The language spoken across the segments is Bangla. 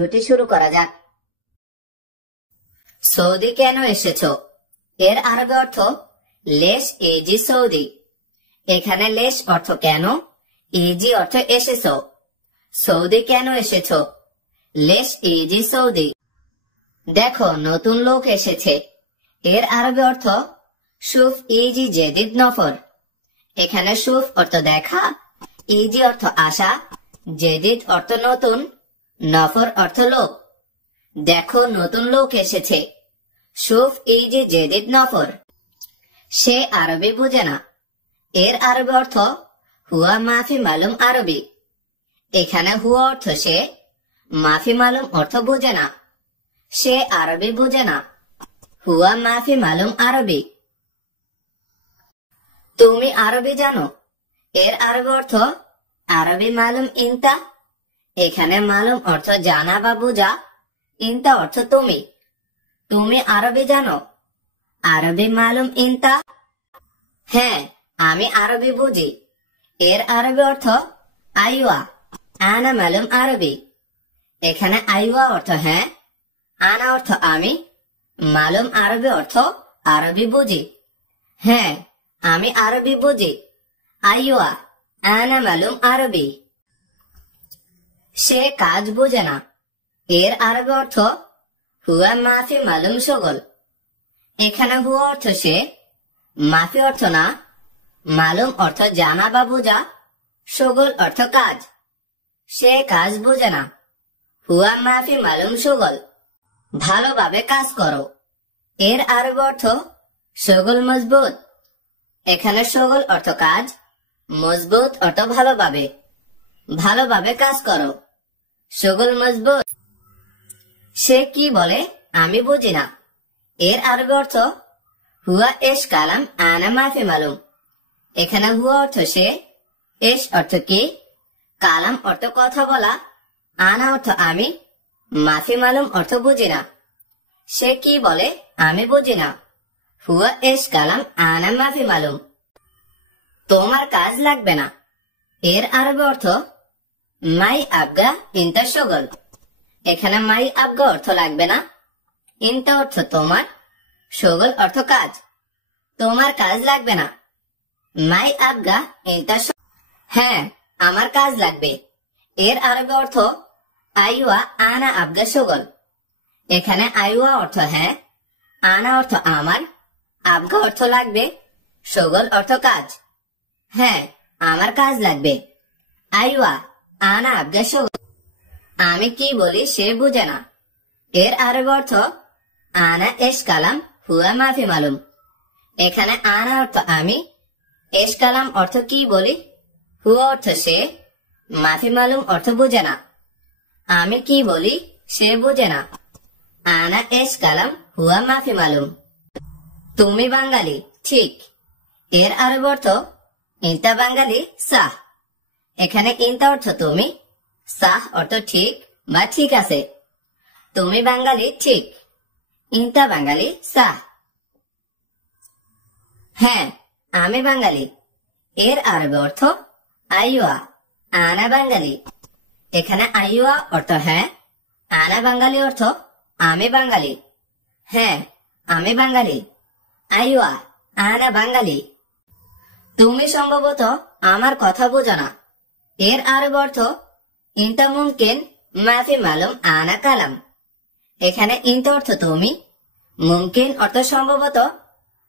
ভিডিওটি শুরু করা যাক। সৌদি কেন এসেছো? এর আরবি অর্থ লেশ এজি সৌদি। এখানে লেশ অর্থ কেন, এজি অর্থ এসেছো। সৌদি কেন এসেছো? Lace AG Saudi. দেখো নতুন লোক এসেছে। এর আরবি অর্থ শুফ ইজি জেদিদ নফর। এখানে শুফ অর্থ দেখা, ইজি অর্থ আসা, জেদিদ অর্থ নতুন, নফর অর্থ লোক। দেখো নতুন লোক এসেছে। শুফ ইজি জেদিদ নফর। সে আরবি বুঝে না। এর আরবি অর্থ হুয়া মাফি মালুম আরবি। এখানে হুয়া অর্থ সে, মাফি মালুম অর্থ বুঝে না। সে আরবি বুঝে না। হুয়া মাফি মালুম আরবি। তুমি আরবি জানো? এর আরবি অর্থ আরবি মালুম ইনতা। এখানে মালুম অর্থ জানা বা বুঝা, ইনতা অর্থ তুমি। তুমি আরবি জানো? আরবি মালুম ইনতা। হ্যাঁ, আমি আরবি বুঝি। এর আরবি অর্থ আইওয়া, আনা মালুম আরবি। এখানে আইওয়া অর্থ হ্যাঁ, আনা অর্থ আমি, মালুম আরবি অর্থ আরবি বুঝি। হ্যাঁ, আমি আরবি বুঝি। আইওয়া, আনা মালুম আরবি। সে কাজ বুঝে না। এর আরবি অর্থ হুয়া মাফি মালুম শগল। এখানে হুয়া অর্থ সে, মাফি অর্থ না, মালুম অর্থ জানা বা বুঝা, শগল অর্থ কাজ। সে কাজ বুঝে না। হুয়া মাফি মালুম শগল। ভালোভাবে কাজ করো। এর আরবি অর্থ শগল মজবুত। এখানে শগল অর্থ কাজ, মজবুত অর্থ ভালোভাবে। ভালোভাবে কাজ করো। শগল মজবুত। সে কি বলে আমি বুঝি না। এর আরবি অর্থ হুয়া এশ কালাম আনা মাফি মালুম। এখানে হুয়া অর্থ সে, এশ অর্থ কি, কালাম অর্থ কথা বলা, আনা অর্থ আমি, মাফি মালুম অর্থ বুঝি না। সে কি বলে আমি বুঝি না। হুয়া এশ কালাম আনা মাফি মালুম। তোমার কাজ লাগবে না। এর আরবি অর্থ মাই আবগা ইনতা শগল। এখানে মাই আবগা অর্থ লাগবে না, ইনতা অর্থ তোমার, শগল অর্থ কাজ। তোমার কাজ লাগবে না। মাই আবগা ইনতা শগল। হ্যাঁ, আমার কাজ লাগবে। এর আরবি অর্থ আইওয়া আনা আবগা শগল। এখানে আইওয়া অর্থ হ্যাঁ, আনা অর্থ আমার, আবগা অর্থ লাগবে, শগল অর্থ কাজ। হ্যাঁ, আমার কাজ লাগবে। আইওয়া আনা আবগা শগল। আমি কি বলি সে বুঝে না। এর আরবি অর্থ আনা এশ কালাম হুয়া মাফি মালুম। এখানে আনা অর্থ আমি, এশ কালাম অর্থ কি বলি, হুয়া অর্থ সে, মাফি মালুম অর্থ বুঝে না। আমি কি বলি সে বুঝে না। আনা এশ কালাম হুয়া মাফি মালুম। তুমি বাঙালি, ঠিক। এর আরবি অর্থ ইনতা বাঙালি সাহ। এখানে ইনতা অর্থ তুমি, সাহ অর্থ ঠিক বা ঠিক আছে। তুমি বাঙালি, ঠিক। ইনতা বাঙালি সাহ। হ্যাঁ, আমি বাঙালি। এর আরবি অর্থ আইওয়া, আনা বাঙালি। এখানে আইওয়া অর্থ হ্যাঁ, আনা বাঙালি অর্থ আমি বাঙালি। হ্যাঁ, আমি বাঙালি। আইওয়া, আনা বাঙালি। তুমি সম্ভবত আমার কথা বোঝো না। এর আরবি অর্থ ইনতা মুমকিন মাফি মালুম আনা কালাম। এখানে ইনতা অর্থ তুমি, মুমকিন অর্থ সম্ভবত,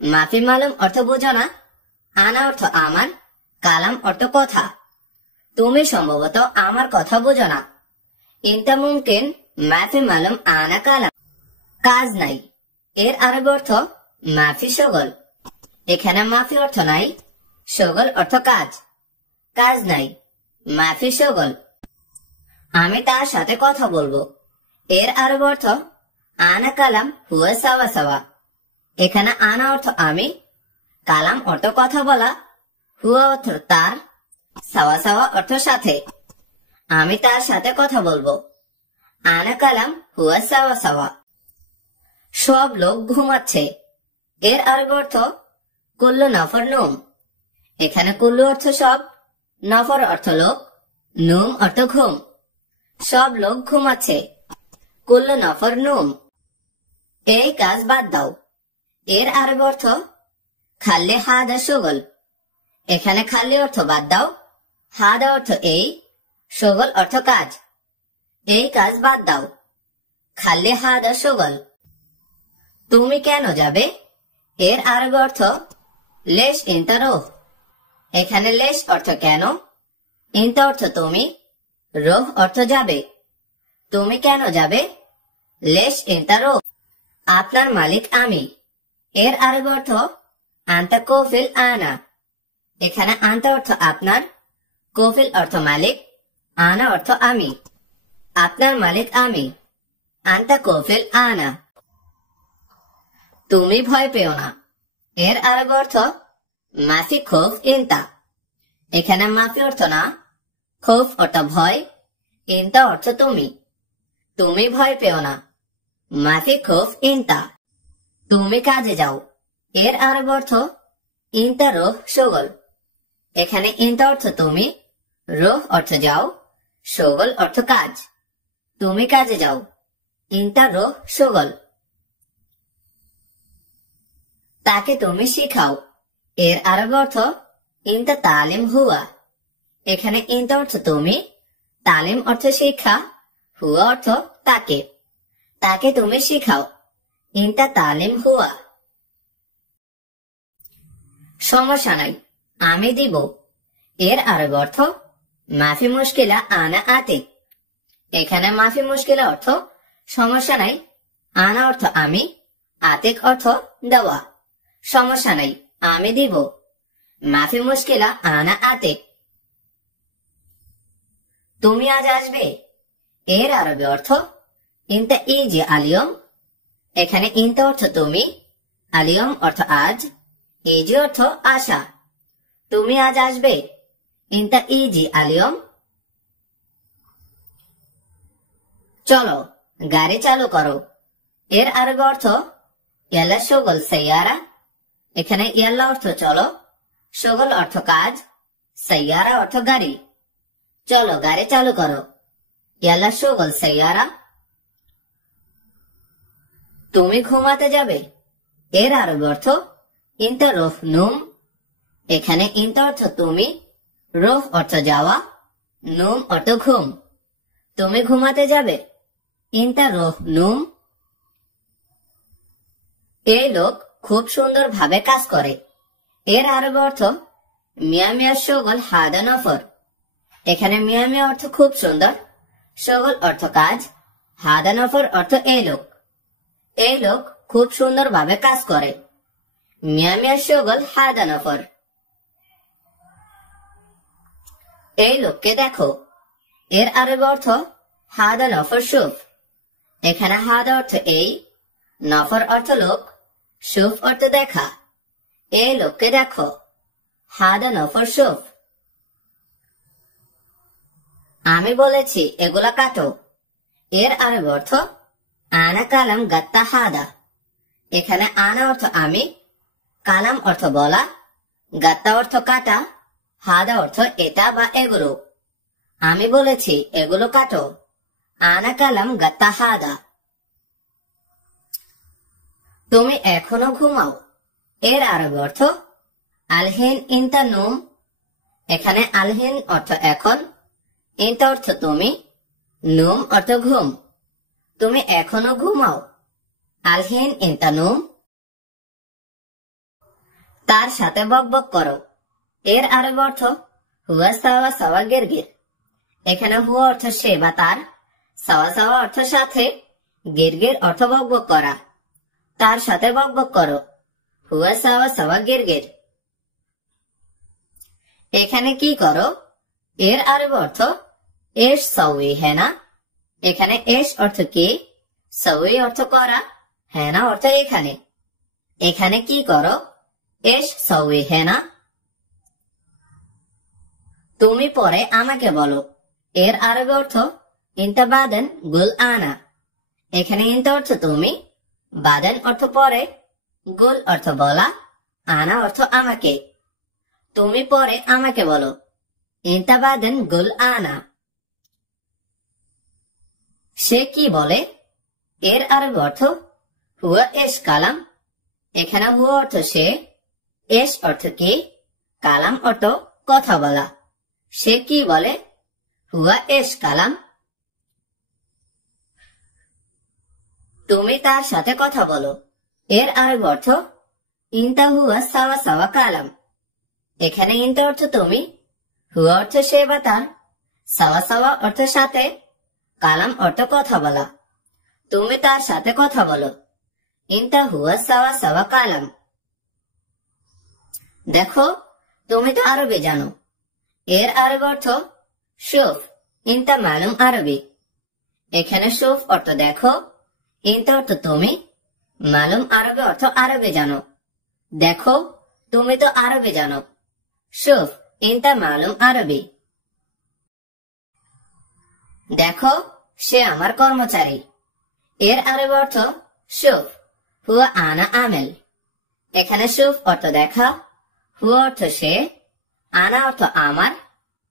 মাফি মালুম অর্থ বোঝো না, আনা অর্থ আমার, কালাম অর্থ কথা। তুমি সম্ভবত আমার কথা বোঝো না। ইনতা মুমকিন মাফি মালুম আনা কালাম। কাজ নাই। এর আরবি অর্থ মাফি শগল। এখানে মাফি অর্থ নাই, শগল অর্থ কাজ। কাজ নাই, মাফি শগল। আমি তার সাথে কথা বলবো। এর আরবি অর্থ আনা কালাম হুয়া সাওয়া সাওয়া। এখানে আনা অর্থ আমি, কালাম অর্থ কথা বলা, হুয়া অর্থ তার, সাওয়া সাওয়া অর্থ সাথে। আমি তার সাথে কথা বলবো। আনা কালাম হুয়া সাওয়া সাওয়া। সব লোক ঘুমাচ্ছে। এর আরবি অর্থ কুল্লু নফর নুম। এখানে কুল্লু অর্থ সব, নফর অর্থ লোক, নুম অর্থ ঘুম। সব লোক ঘুমাচ্ছে। কুল্লু নফর নুম। এই কাজ বাদ দাও। এর আরবি অর্থ খাল্লি হাদা শুগল। এখানে খাল্লি অর্থ বাদ দাও, হাদা অর্থ এই, শুগল অর্থ কাজ। এই কাজ বাদ দাও, খাল্লি হাদা শুগল। তুমি কেন যাবে? এর আরবি অর্থ লেশ ইনতা রোহ। এখানে লেশ অর্থ কেন, ইনতা অর্থ তুমি, রোহ অর্থ যাবে। তুমি কেন যাবে? লেশ ইনতা রোহ। আপনার মালিক আমি। এর আরবি অর্থ আন্তা কফিল আনা। এখানে আন্তা অর্থ আপনার, কফিল অর্থ মালিক, আনা অর্থ আমি। আপনার মালিক আমি, আন্তা কফিল আনা। তুমি ভয় পেও না। এর আরবি অর্থ মাফি খৌফ ইনতা। এখানে মাফি অর্থ না, খৌফ অর্থ ভয়, ইনতা অর্থ তুমি। তুমি ভয় পেও না, মাফি খৌফ ইনতা। তুমি কাজে যাও। এর আরবি অর্থ ইনতা রোহ শুগল। এখানে ইনতা অর্থ তুমি, রোহ অর্থ যাও, শুগল অর্থ কাজ। তুমি কাজে যাও, ইনতা রোহ শুগল। তাকে তুমি শিখাও। এর আরবি অর্থ ইনতা তালিম হুয়া। এখানে ইনতা অর্থ তুমি, তালিম অর্থ শিক্ষা, হুয়া অর্থ তাকে। তাকে তুমি শিখাও, ইনতা তালিম হুয়া। সমস্যা নাই, আমি দিব। এর আরবি অর্থ মাফি মুশকিলা আনা আতিক। এখানে মাফি মুশকিলা অর্থ সমস্যা নাই, আনা অর্থ আমি, আতিক অর্থ দেওয়া। সমস্যা নাই, আমি দিব। মাফি মুশকিলা আনা আতিক। তুমি আজ আসবে? এর আরবি অর্থ ইনতা ইজি আলিয়ম। এখানে ইনতা অর্থ তুমি, আলিয়ম অর্থ আজ, ইজি অর্থ আশা। তুমি আজ আসবে, ইনতা ইজি আলিয়ম। চলো গাড়ি চালু করো। এর আরবি অর্থ ইয়াল্লা শুগল সাইয়ারা। এখানে ইয়াল্লা অর্থ চলো, শুগল অর্থ কাজ, সাইয়ারা অর্থ গাড়ি। চলো গাড়ি চালু করো, ইয়াল্লা শুগল সাইয়ারা। তুমি ঘুমাতে যাবে? এর আরবি অর্থ ইনতা রোহ নুম। এখানে ইনতা অর্থ তুমি, রোহ অর্থ যাওয়া, নুম অর্থ ঘুম। তুমি ঘুমাতে যাবে, ইনতা রোহ নুম। এই লোক খুব সুন্দর ভাবে কাজ করে। এর আরবি অর্থ মিয়া মিয়া শুগল হাদা নফর। এখানে মিয়া মিয়া অর্থ খুব সুন্দর, শুগল অর্থ কাজ, হাদা নফর অর্থ এই লোক। এই লোক খুব সুন্দর ভাবে কাজ করে। মিয়া মিয়া শুগল হাদা নফর। এই লোককে দেখো। এর আরবি অর্থ হাদা নফর শুফ। এখানে হাদা অর্থ এই, নফর অর্থ লোক, শুফ অর্থ দেখা। এই লোককে দেখো, হাদা নফর শুফ। আমি বলেছি এগুলা কাটো। এর আরবি অর্থ আনা কালাম গাত্তা হাদা। এখানে আনা অর্থ আমি, কালাম অর্থ বলা, গাত্তা অর্থ কাটা, হাদা অর্থ এটা বা এগুলো। আমি বলেছি এগুলো কাটো। আনা কালাম গাত্তা হাদা। তুমি এখনো ঘুমাও। এর আরবি অর্থ আলহিন ইনতা নুম। এখানে আলহিন অর্থ এখন, ইনতা অর্থ তুমি, নুম অর্থ ঘুম। তুমি এখনো ঘুমাও, আলহিন ইনতা নুম। তার সাথে বকবক করো। এর আরবি অর্থ হুয়া সাওয়া সাওয়া গিরগির। এখানে হুয়া অর্থ সে বা তার, সাওয়া সাওয়া অর্থ সাথে, গিরগির অর্থ বকবক করা। তার সাথে বকবক করো, হুয়া সাওয়া সাওয়া গিরগির। এখানে কি করো? এর আরবি অর্থ এশ সউই হেনা। এখানে এশ অর্থ কি, সউই অর্থ করা, হেনা অর্থ এখানে। এখানে কি করো? এশ সউই হেনা। তুমি পরে আমাকে বলো। এর আরবি অর্থ ইনতা বাদেন গুল আনা। এখানে ইনতা অর্থ তুমি, বাদেন অর্থ পরে, গুল অর্থ বলা, আনা অর্থ আমাকে। তুমি পরে আমাকে বলো, ইনতা বাদেন গুল আনা। সে কি বলে? এর আরবি অর্থ হুয়া এশ কালাম। এখানে হুয়া অর্থ সে, এশ অর্থ কি, কালাম অর্থ কথা বলা। সে কি বলে? হুয়া এশ কালাম। তুমি তার সাথে কথা বলো। এর আরবি অর্থ ইনতা হুয়া সাওয়া সাওয়া কালাম। এখানে ইনতা অর্থ তুমি, হুয়া অর্থ সে বা তার, সাওয়া সাওয়া অর্থ সাথে, কালাম অর্থ কথা বলা। তুমি তার সাথে কথা বলো। ইনতা হুয়া সাওয়া সাওয়া কালাম। দেখো, তুমি তো আরবি জানো। এর আরবি অর্থ শুফ ইনতা মালুম আরবি। এখানে শুফ অর্থ দেখো, ইনতা অর্থ তুমি, মালুম আরবি অর্থ আরবি জানো। দেখো, তুমি তো আরবি জানো। শুফ ইনতা মালুম আরবি। দেখো, সে আমার কর্মচারী। এর আরবি অর্থ শুফ হুয়া আনা আমেল। এখানে শুফ অর্থ দেখা, হুয়া অর্থ সে, আনা অর্থ আমার,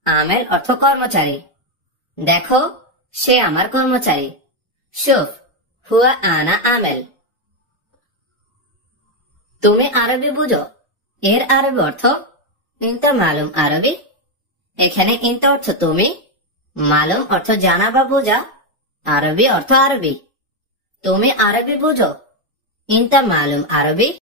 আমেল অর্থ কর্মচারী। দেখো, সে আমার কর্মচারী। শুফ হুয়া আনা আমেল। তুমি আরবি বুঝো। এর আরবি অর্থ ইনতা মালুম আরবি। এখানে ইনতা অর্থ তুমি, মালুম অর্থ জানা বা বোঝা, আরবি অর্থ আরবি। তুমি আরবি বুঝো। ইনতা মালুম আরবি।